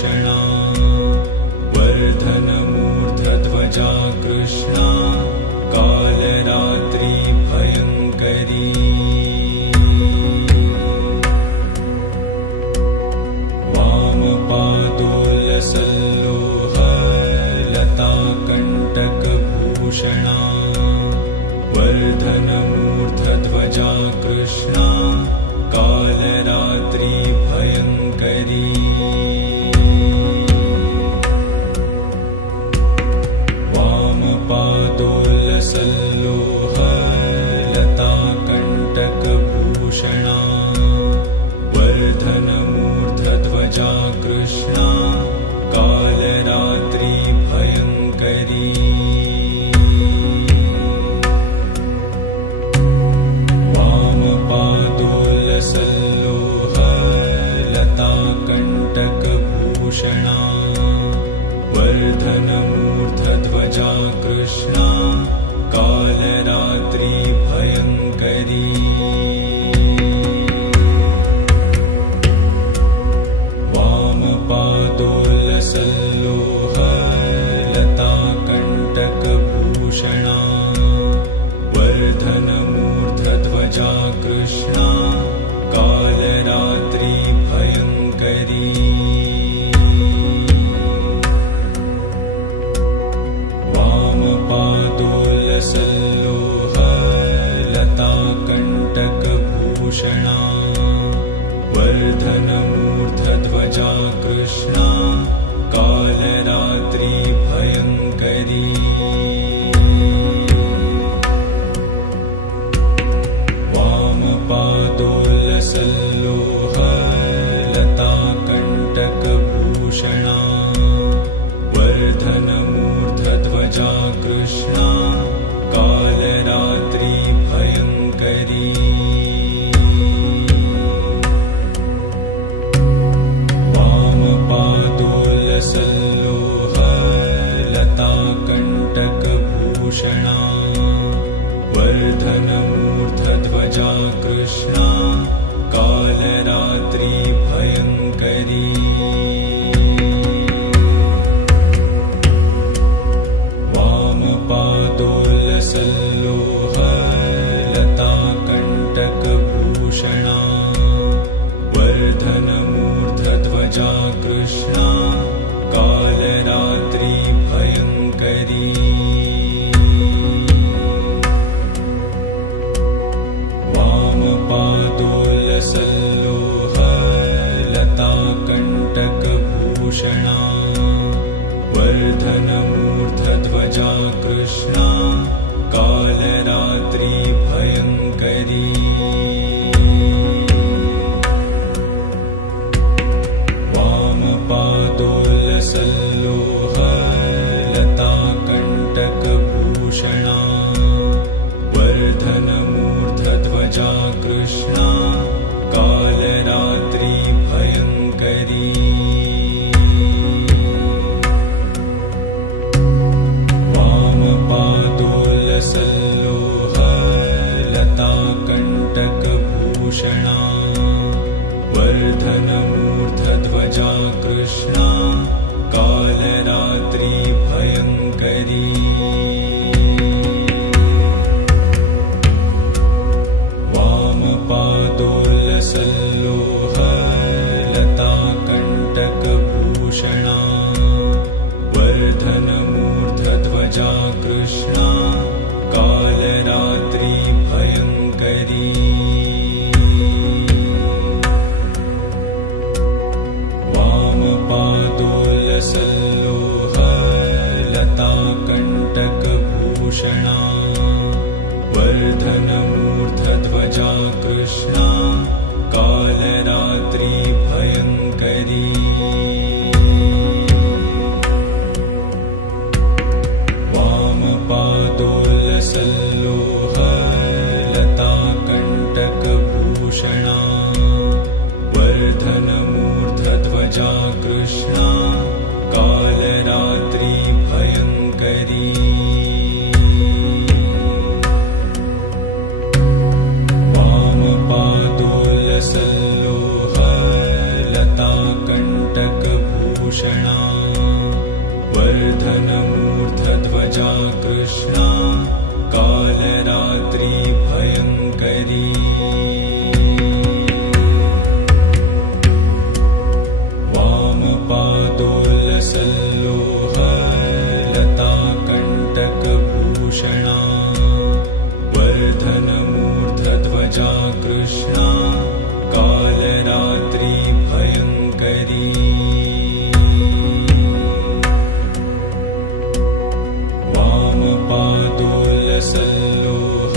Bhushana वर्धनमूर्धध्वजा Krishna Kalratri भयङ्करी वामपादोल्लसल्लोह लताकण्टकभूषणा वर्धनमूर्धध्वजा Krishna Kalratri भयङ्करी वामपादोल्लसल्लोह लताकण्टकभूषणा वर्धनमूर्धध्वजा Krishna Kalratri भयङ्करी वामपादोल्लसल्लोह लताकण्टकभूषणा वर्धनमूर्धध्वजा Krishna Kalratri भयङ्करी वामपादोल्लसल्लोह लताकण्टकभूषणा वर्धनमूर्धध्वजा Krishna Kalratri भयङ्करी वामपादोल्लसल्लोह लताकण्टकभूषणा वर्धनमूर्धध्वजा Krishna Kalratri भयङ्करी वामपादोल्लसल्लोह लताकण्टकभूषणा वर्धनमूर्धध्वजा Krishna Kalratri भयङ्करी वामपादोल्लसल्लोह लताकण्टकभूषणा वर्धनमूर्धध्वजा Krishna Kalratri भयङ्करी वामपादोल्लसल्लोह लताकण्टकभूषणा वर्धनमूर्धध्वजा Krishna Kalratri भयङ्करी वामपादोल्लसल्लोह लताकण्टकभूषणा वर्धनमूर्धध्वजा Krishna Kalratri भयङ्करी वामपादोल्लसल्लोह लताकण्टकभूषणा वर्धनमूर्धध्वजा Krishna Kalratri भयङ्करी वामपादोल्लसल्लोह लताकण्टकभूषणा वर्धनमूर्धध्वजा Krishna Kalratri भयङ्करी वामपादोल्लसल्लोह लताकण्टकभूषणा वर्धनमूर्धध्वजा Krishna Kalratri भयङ्करी वामपादोल्लसल्लोह लताकण्टकभूषणा वर्धनमूर्धध्वजा Krishna Kalratri भयङ्करी वामपादोल्लसल्लोह लताकण्टकभूषणा वर्धनमूर्धध्वजा Krishna Kalratri भयङ्करी वामपादोल्लसल्लोह लताकण्टकभूषणा Bhushana वर्धनमूर्धध्वजा Krishna Kalratri भयङ्करी वामपादोल्लसल्लोह लताकण्टकभूषणा वर्धनमूर्धध्वजा Krishna Kalratri भयङ्करी वामपादोल्लसल्लोह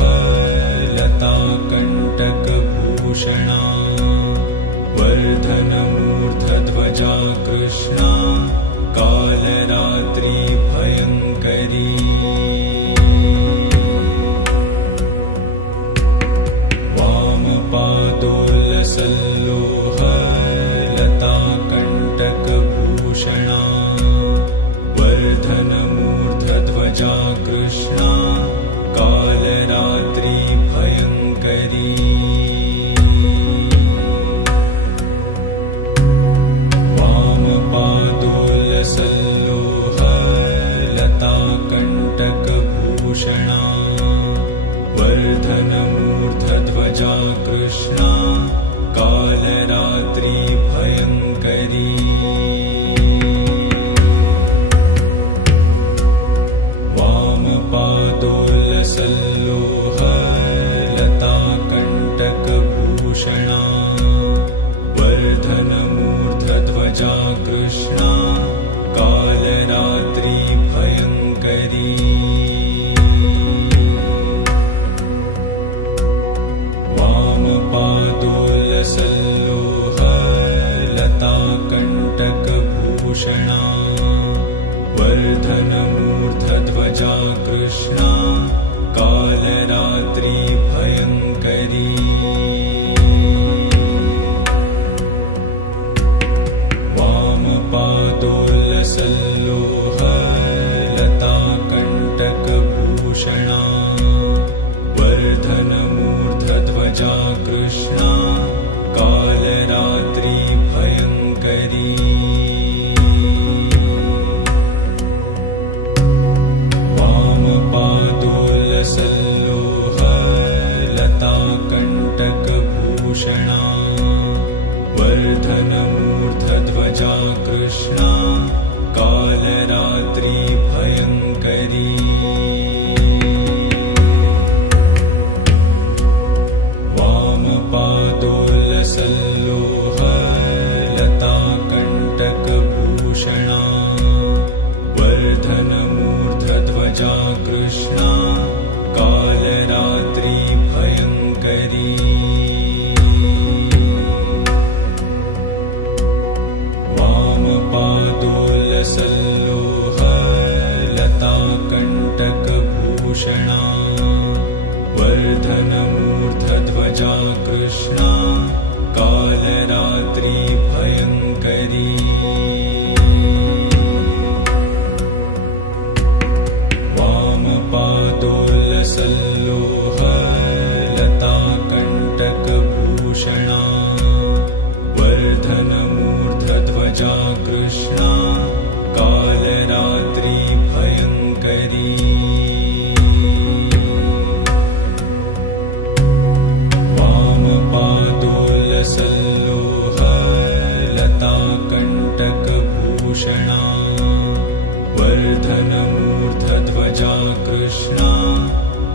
लताकण्टकभूषणा वर्धनमूर्धध्वजा Krishna Kalratri भयङ्करी वामपादोल्लसल्लोह लताकण्टकभूषणा वर्धनमूर्धध्वजा Krishna Kalratri भयङ्करी वामपादोल्लसल्लोह लताकण्टकभूषणा वर्धनमूर्धध्वजा Krishna Kalratri भयङ्करी वामपादोल्लसल्लोह लताकण्टकभूषणा वर्धनमूर्धध्वजा Krishna Kalratri भयङ्करी वामपादोल्लसल्लोह लताकण्टकभूषणा वर्धनमूर्धध्वजा Krishna Kalratri भयङ्करी वामपादोल्लसल्लोह लताकण्टकभूषणा वर्धनमूर्धध्वजा Krishna Kalratri भयङ्करी वामपादोल्लसल्लोह लताकण्टकभूषणा वर्धनमूर्धध्वजा Krishna Kalratri भयङ्करी वामपादोल्लसल्लोह लताकण्टकभूषणा वर्धनमूर्धध्वजा Krishna Kalratri भयङ्करी वामपादोल्लसल्लोह लताकण्टकभूषणा वर्धनमूर्धध्वजा Krishna Kalratri भयङ्करी वामपादोल्लसल्लोह लताकण्टकभूषणा वर्धनमूर्धध्वजा Krishna Kalratri भयङ्करी वामपादोल्लसल्लोह लताकण्टकभूषणा वर्धनमूर्धध्वजा Krishna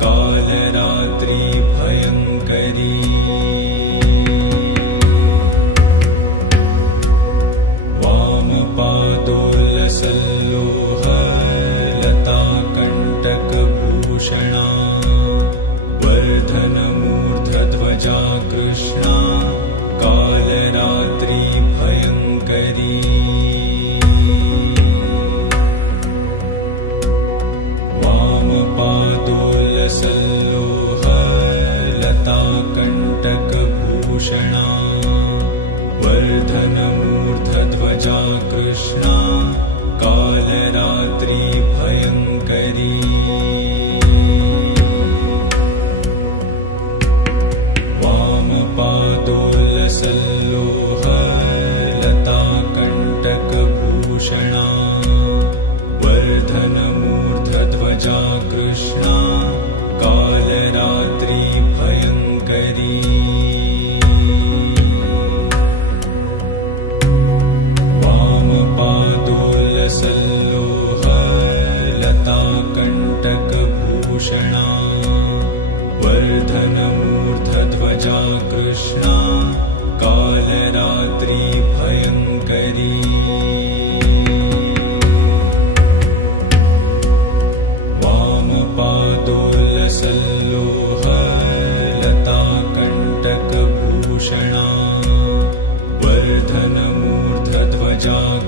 Kalratri भयङ्करी वामपादोल्लसल्लोह लताकण्टकभूषणा वर्धनमूर्धध्वजा Krishna Kalratri भयङ्करी वामपादोल्लसल्लोह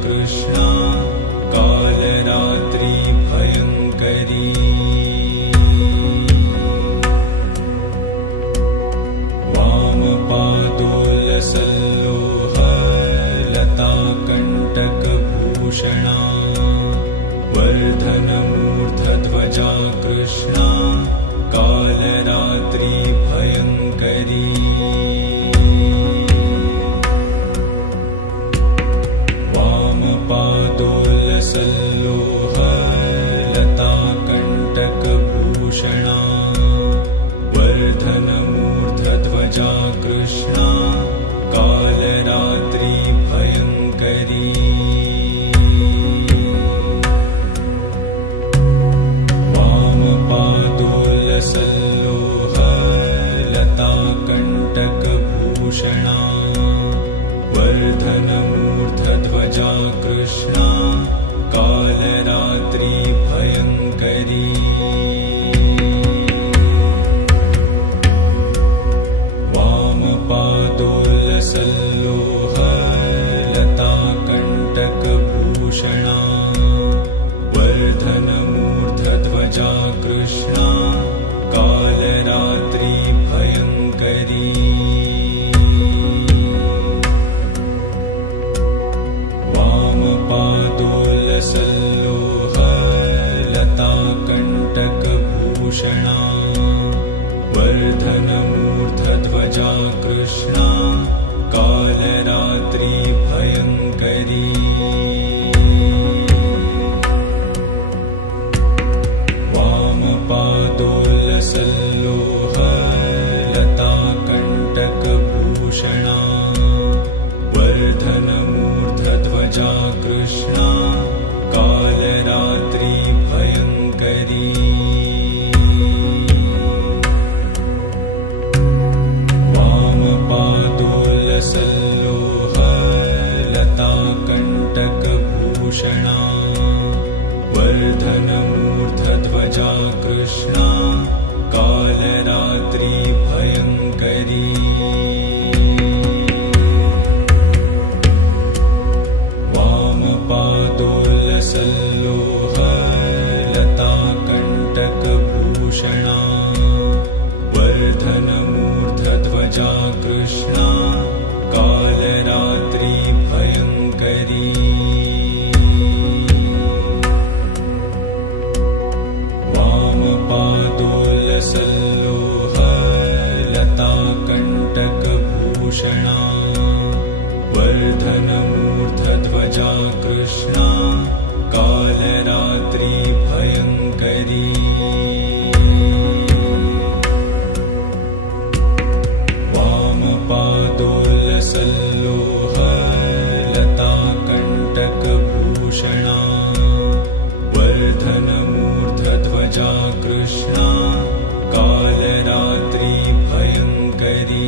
Krishna Kalratri भयङ्करी वामपादोलसल्लोहलताकण्टकभूषणा वर्धनमूर्धध्वजा Krishna Kalratri भयङ्करी वामपादोलसल्लोहलताकण्टकभूषणा वर्धनमूर्धध्वजा Krishna Kalratri भयङ्करी वामपादोलसल्लोहलताकण्टकभूषणा वर्धनमूर्धध्वजा Krishna Kalratri भयङ्करी वामपादोलसल्लोहलताकण्टकभूषणा वर्धनमूर्धध्वजा Krishna Kalratri भयङ्करी वामपादोलसल्लोहलताकण्टकभूषणा वर्धनमूर्धध्वजा Krishna Kalratri भयङ्करी वामपादोलसल्लोहलताकण्टकभूषणा वर्धनमूर्धध्वजा Krishna Kalratri भयङ्करी वामपादोलसल्लोहलताकण्टकभूषणा वर्धनमूर्धध्वजा Krishna Kalratri भयङ्करी वामपादोलसल्लोहलताकण्टकभूषणा वर्धनमूर्धध्वजा Krishna Kalratri भयङ्करी वामपादोलसल्लोहलताकण्टकभूषणा वर्धनमूर्धध्वजा Krishna Kalratri भयङ्करी वामपादोलसल्लोहलताकण्टकभूषणा वर्धनमूर्धध्वजा Krishna Kalratri भयङ्करी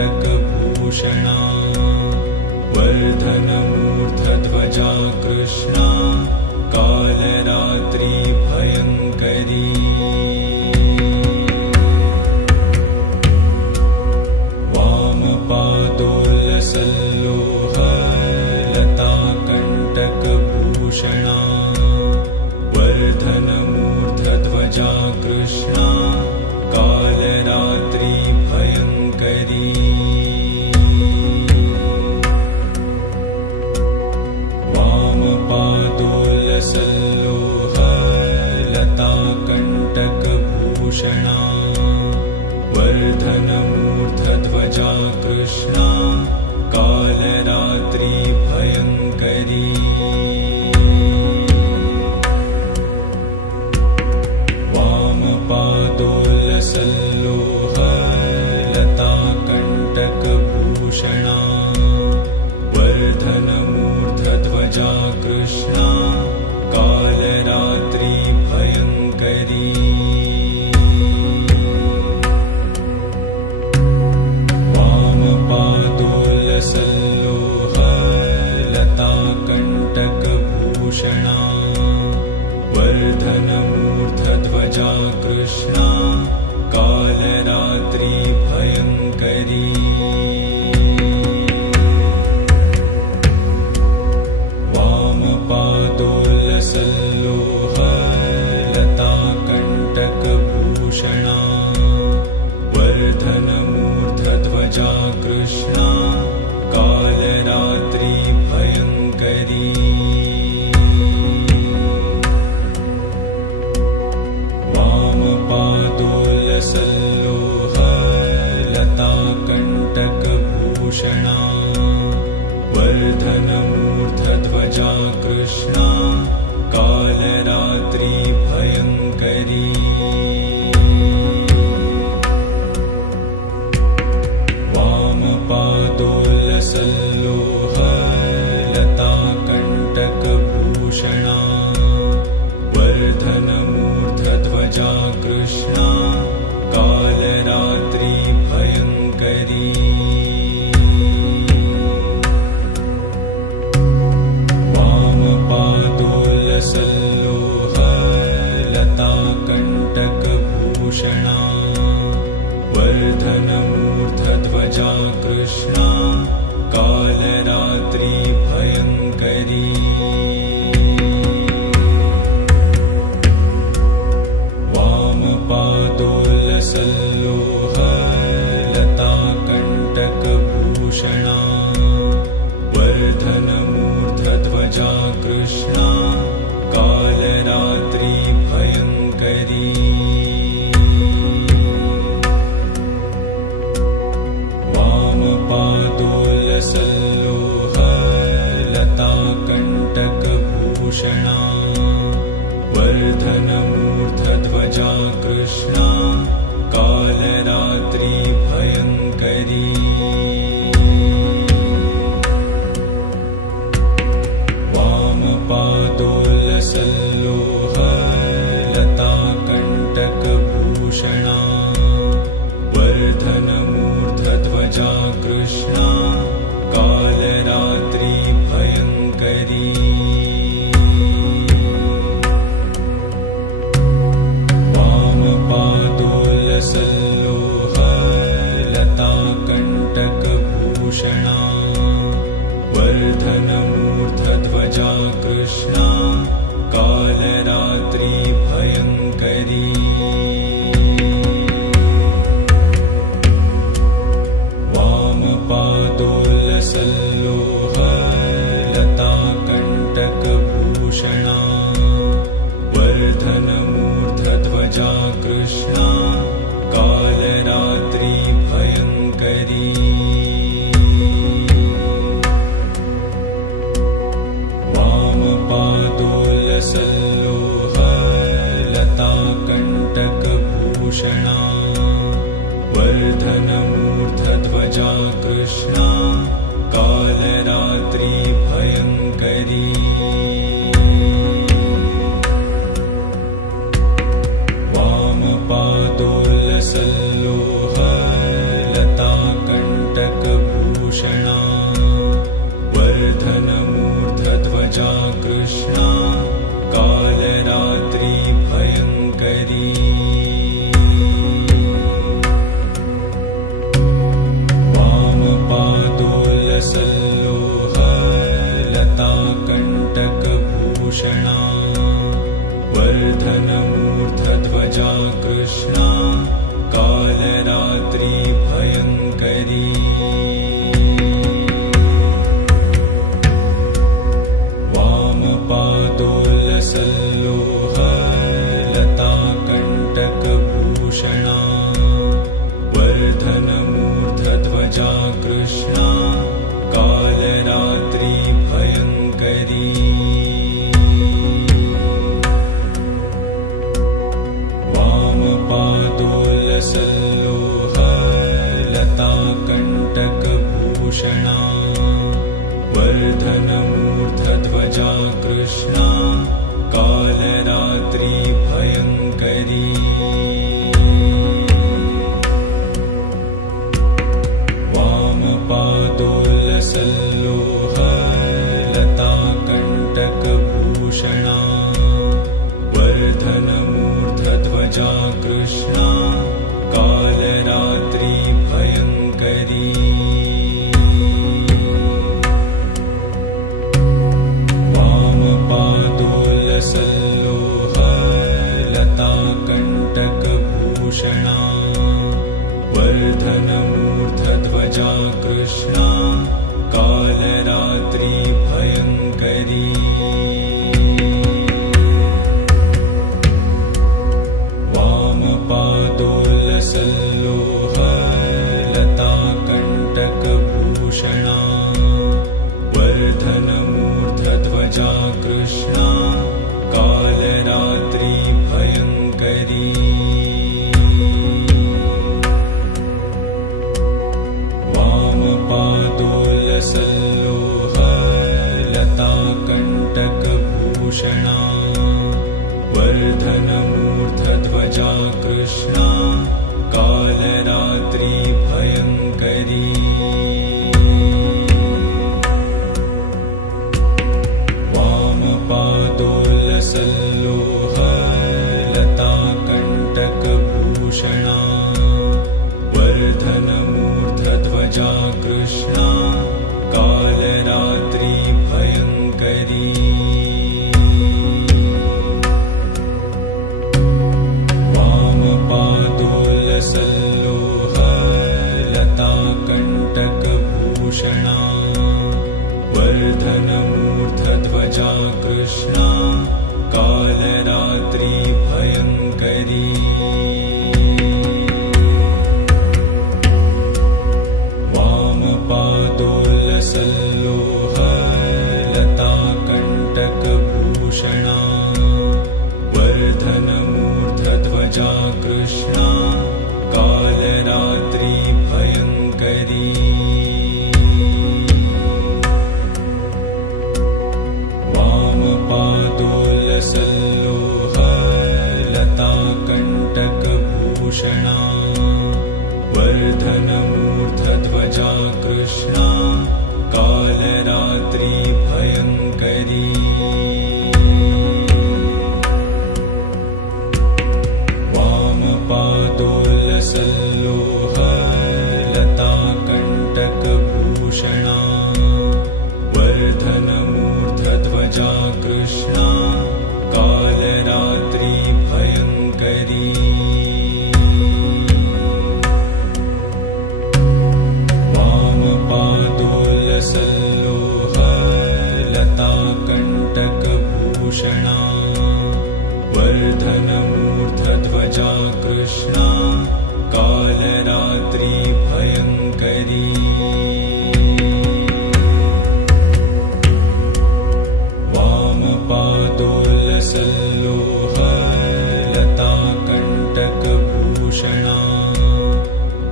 वामपादोलसल्लोहलताकण्टकभूषणा वर्धनमूर्धध्वजा Krishna Kalratri भयङ्करी वामपादोलसल्लोहलताकण्टकभूषणा वर्धनमूर्धध्वजा Krishna Kalratri भयङ्करी वामपादोलसल्लोहलताकण्टकभूषणा वर्धनमूर्धध्वजा Krishna Kalratri भयङ्करी वामपादोलसल्लोहलताकण्टकभूषणा वर्धनमूर्धध्वजा Krishna Kalratri भयङ्करी वामपादोलसल्लोहलताकण्टकभूषणा वर्धनमूर्धध्वजा Krishna Kalratri भयङ्करी वामपादोलसल्लोह लताकण्टकभूषणा वर्धनमूर्धध्वजा Krishna Kalratri भयङ्करी वामपादोलसल्लोह लताकण्टकभूषणा वर्धनमूर्धध्वजा Krishna Kalratri भयङ्करी वामपादोलसल्लोह लताकण्टकभूषणा वर्धनमूर्धध्वजा Krishna Kalratri भयङ्करी वामपादोलसल्लोह लताकण्टकभूषणा वर्धनमूर्धध्वजा Krishna Kalratri भयङ्करी वामपादोलसल्लोह लताकण्टकभूषणा वर्धनमूर्धध्वजा Krishna Kalratri भयङ्करी वामपादोलसल्लोह लताकण्टकभूषणा वर्धनमूर्धध्वजा Krishna Kalratri भयङ्करी वामपादोलसल्लोह लताकण्टकभूषणा वर्धनमूर्धध्वजा Krishna Kalratri भयङ्करी वामपादोलसल्लोह लताकण्टकभूषणा वर्धनमूर्धध्वजा Krishna Kalratri भयङ्करी वामपादोलसल्लोह लताकण्टकभूषणा वर्धनमूर्धध्वजा Krishna Kalratri भयङ्करी वामपादोलसल्लोह लताकण्टकभूषणा वर्धनमूर्धध्वजा Krishna Kalratri भयङ्करी वामपादोलसल्लोह लताकण्टकभूषणा वर्धनमूर्धध्वजा Krishna Kalratri भयङ्करी वामपादोलसल्लोह लताकण्टकभूषणा वर्धनमूर्धध्वजा Krishna Kalratri भयङ्करी वामपादोलसल्लोह लताकण्टकभूषणा वर्धनमूर्धध्वजा Krishna Kalratri भयङ्करी वामपादोलसल्लोह लताकण्टकभूषणा वर्धनमूर्धध्वजा Krishna Kalratri भयङ्करी वामपादोलसल्लोह लताकण्टकभूषणा वर्धनमूर्धध्वजा Krishna Krishna Kalratri भयङ्करी वामपादोल्लसल्लोह लताकण्टकभूषणा वर्धनमूर्धध्वजा Krishna Kalratri भयङ्करी वामपादोल्लसल्लोह लताकण्टकभूषणा वर्धनमूर्धध्वजा Krishna Kalratri भयङ्करी वामपादोल्लसल्लोह लताकण्टकभूषणा वर्धनमूर्धध्वजा Krishna Kalratri भयङ्करी वामपादोल्लसल्लोह लताकण्टकभूषणा वर्धनमूर्धध्वजा Krishna Kalratri भयङ्करी वामपादोल्लसल्लोह लताकण्टकभूषणा वर्धनमूर्धध्वजा Krishna Kalratri भयङ्करी वामपादोल्लसल्लोह लताकण्टकभूषणा वर्धनमूर्धध्वजा Krishna Kalratri भयङ्करी वामपादोल्लसल्लोह लताकण्टकभूषणा वर्धनमूर्धध्वजा Krishna Kalratri भयङ्करी वामपादोल्लसल्लोह लताकण्टकभूषणा वर्धनमूर्धध्वजा Krishna Kalratri भयङ्करी वामपादोल्लसल्लोह लताकण्टकभूषणा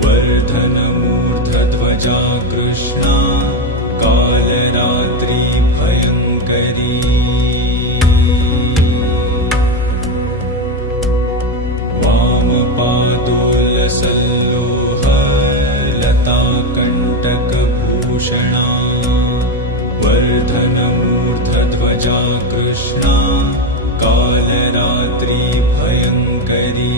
वर्धनमूर्धध्वजा Krishna Kalratri भयङ्करी वामपादोल्लसल्लोह लताकण्टकभूषणा वर्धनमूर्धध्वजा Krishna Kalratri भयङ्करी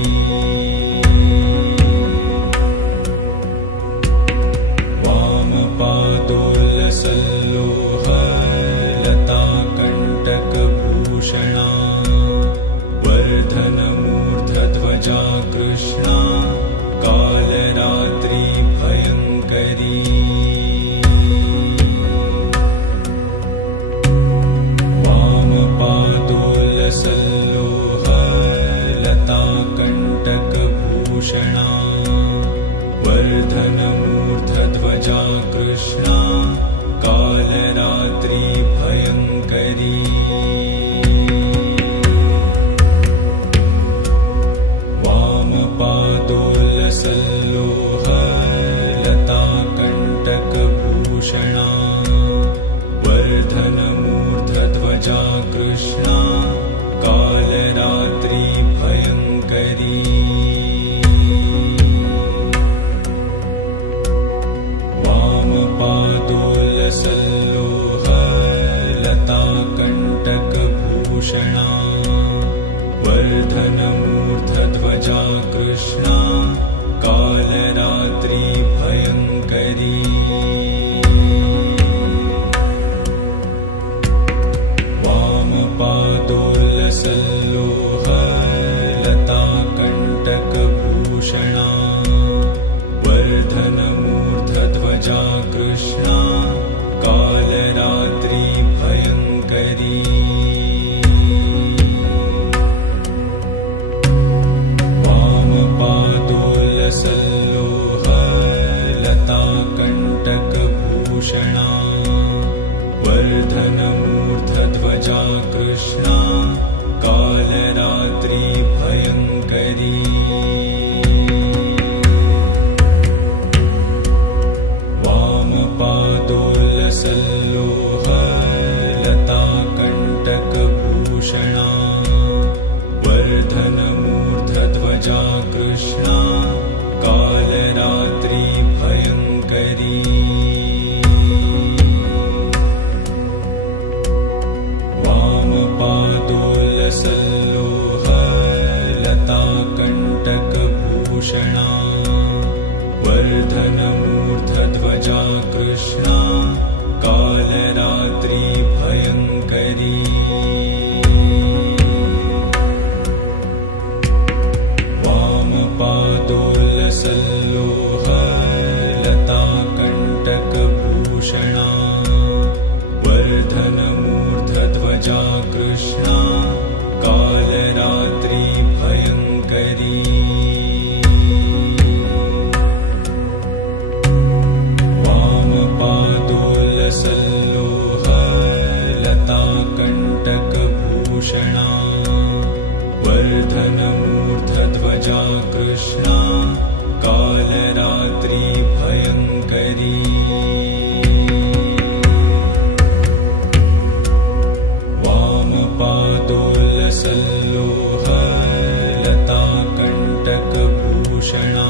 वामपादोल्लसल्लोह लताकण्टकभूषणा वर्धनमूर्धध्वजा Krishna Kalratri भयङ्करी वामपादोल्लसल्लोह लताकण्टकभूषणा वर्धनमूर्धध्वजा Krishna Kalratri भयङ्करी वामपादोल्लसल्लोह लताकण्टकभूषणा वर्धनमूर्धध्वजा Krishna Kalratri भयङ्करी वामपादोल्लसल्लोह लताकण्टकभूषणा वर्धनमूर्धध्वजा Krishna Kalratri भयङ्करी वामपादोल्लसल्लोह लताकण्टकभूषणा वर्धनमूर्धध्वजा Krishna Krishna Kalratri भयङ्करी वामपादोल्लसल्लोह लताकण्टकभूषणा वर्धनमूर्धध्वजा Krishna Kalratri भयङ्करी वामपादोल्लसल्लोह लताकण्टकभूषणा वर्धनमूर्धध्वजा Krishna Kalratri भयङ्करी वामपादोल्लसल्लोह लताकण्टकभूषणा वर्धनमूर्धध्वजा Krishna Kalratri भयङ्करी वामपादोल्लसल्लोह लताकण्टकभूषणा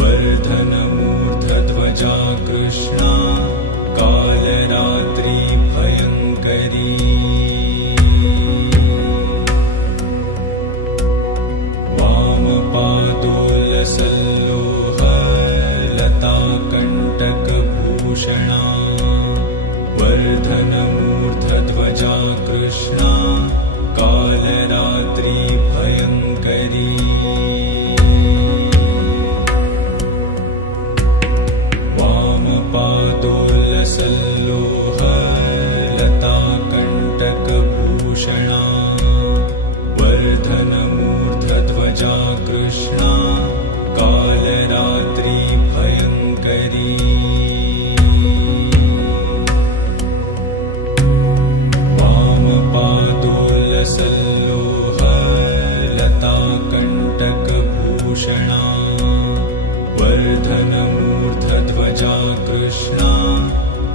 वर्धनमूर्धध्वजा Krishna Kalratri भयङ्करी वामपादोल्लसल्लोह लताकण्टकभूषणा वर्धनमूर्धध्वजा Krishna Kalratri भयङ्करी वामपादोल्लसल्लोह लताकण्टकभूषणा वर्धनमूर्धध्वजा Krishna Kalratri भयङ्करी वामपादोल्लसल्लोह लताकण्टकभूषणा वर्धनमूर्धध्वजा Krishna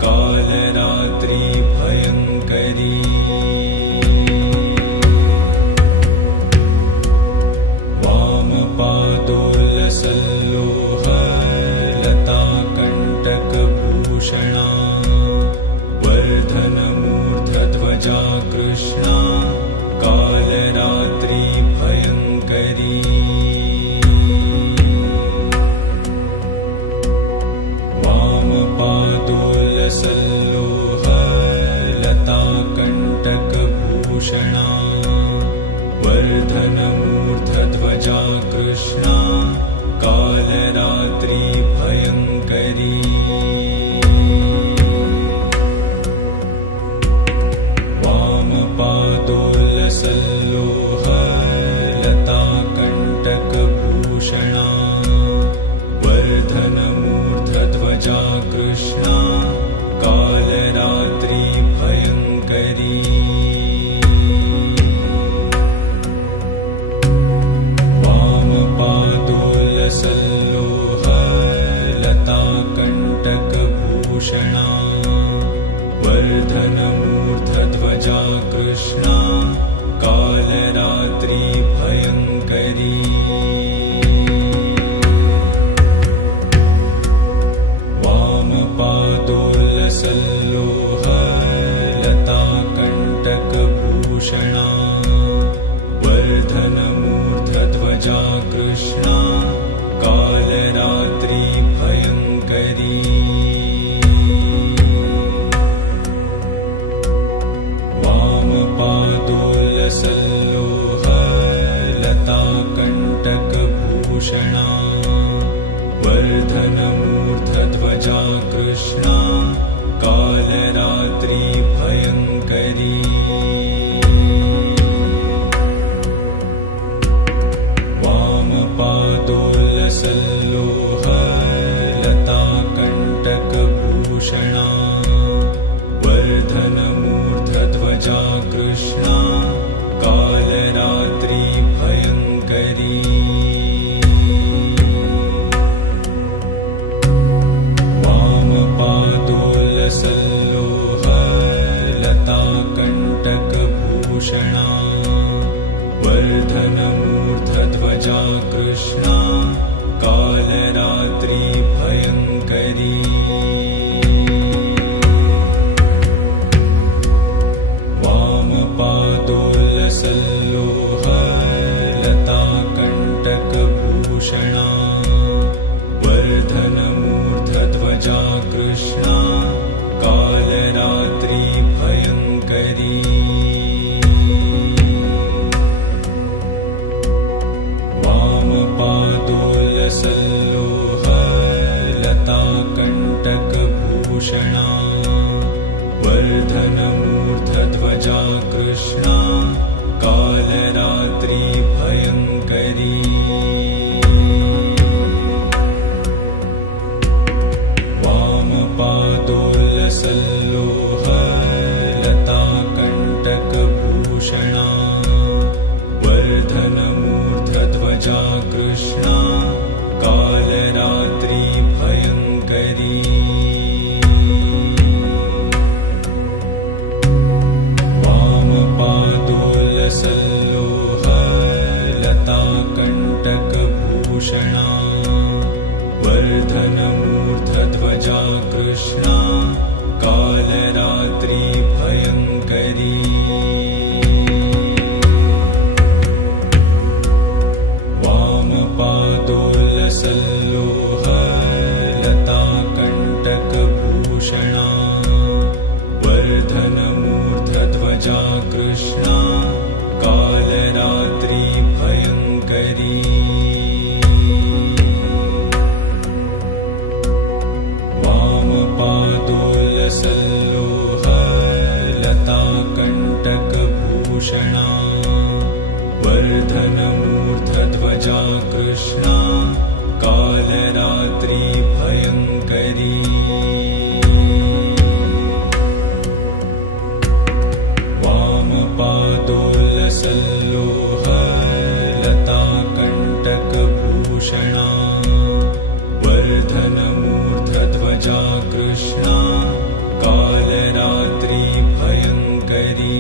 Kalratri भयङ्करी वामपादोल्लसल्लोह लताकण्टकभूषणा वर्धनमूर्धध्वजा Krishna Kalratri भयङ्करी वामपादोल्लसल्लोह लताकण्टकभूषणा वर्धनमूर्धध्वजा Krishna Kalratri भयङ्करी वामपादोल्लसल्लोह लताकण्टकभूषणा वर्धनमूर्धध्वजा Krishna Kalratri भयङ्करी वामपादोल्लसल्लोह लताकण्टकभूषणा वर्धनमूर्धध्वजा Krishna Kalratri भयङ्करी वामपादोल्लसल्लोह लताकण्टकभूषणा वर्धनमूर्धध्वजा Krishna Kalratri भयङ्करी वामपादोल्लसल्लोह लताकण्टकभूषणा वर्धनमूर्धध्वजा Krishna Kalratri भयङ्करी वामपादोल्लसल्लोह लताकण्टकभूषणा वर्धनमूर्धध्वजा Krishna Kalratri भयङ्करी वामपादोल्लसल्लोह Krishna Kalratri भयङ्करी वामपादोल्लसल्लोह लताकण्टकभूषणा वर्धनमूर्धध्वजा Krishna Kalratri भयङ्करी वामपादोल्लसल्लोह लताकण्टकभूषणा वर्धनमूर्धध्वजा Krishna Kalratri भयङ्करी वामपादोल्लसल्लोह लताकण्टकभूषणा वर्धनमूर्धध्वजा Krishna Kalratri भयङ्करी वामपादोल्लसल्लोह लताकण्टकभूषणा वर्धनमूर्धध्वजा Krishna Kalratri भयङ्करी वामपादोल्लसल्लोह लताकण्टकभूषणा वर्धनमूर्धध्वजा Krishna Kalratri भयङ्करी वामपादोल्लसल्लोह लताकण्टकभूषणा वर्धनमूर्धध्वजा Krishna Kalratri भयङ्करी वामपादोल्लसल्लोह लताकण्टकभूषणा वर्धनमूर्धध्वजा Krishna Kalratri भयङ्करी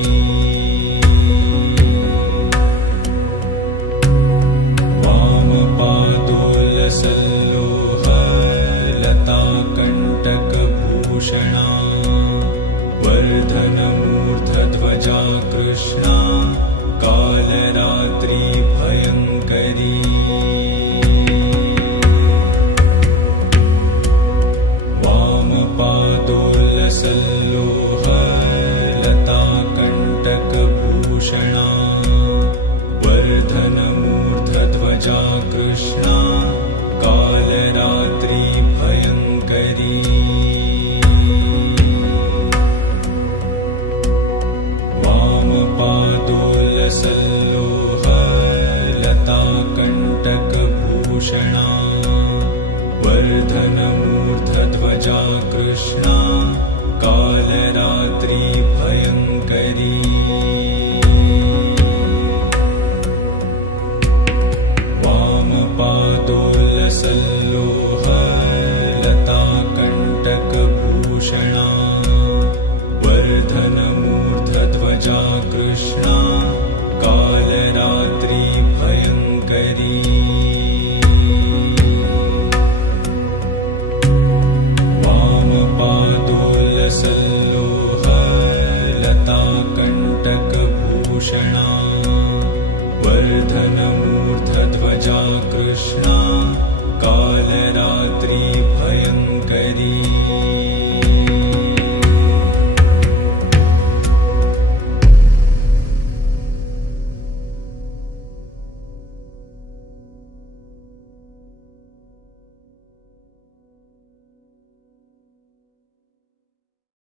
वामपादोल्लसल्लोह लताकण्टकभूषणा वर्धनमूर्धध्वजा Krishna Kalratri भयङ्करी वामपादोल्लसल्लोह लताकण्टकभूषणा वर्धनमूर्धध्वजा Krishna Kalratri भयङ्करी वामपादोल्लसल्लोह लताकण्टकभूषणा वर्धनमूर्धध्वजा Krishna Kalratri भयङ्करी वामपादोल्लसल्लोह लताकण्टकभूषणा वर्धनमूर्धध्वजा Krishna Kalratri भयङ्करी वामपादोल्लसल्लोह लताकण्टकभूषणा वर्धनमूर्धध्वजा Krishna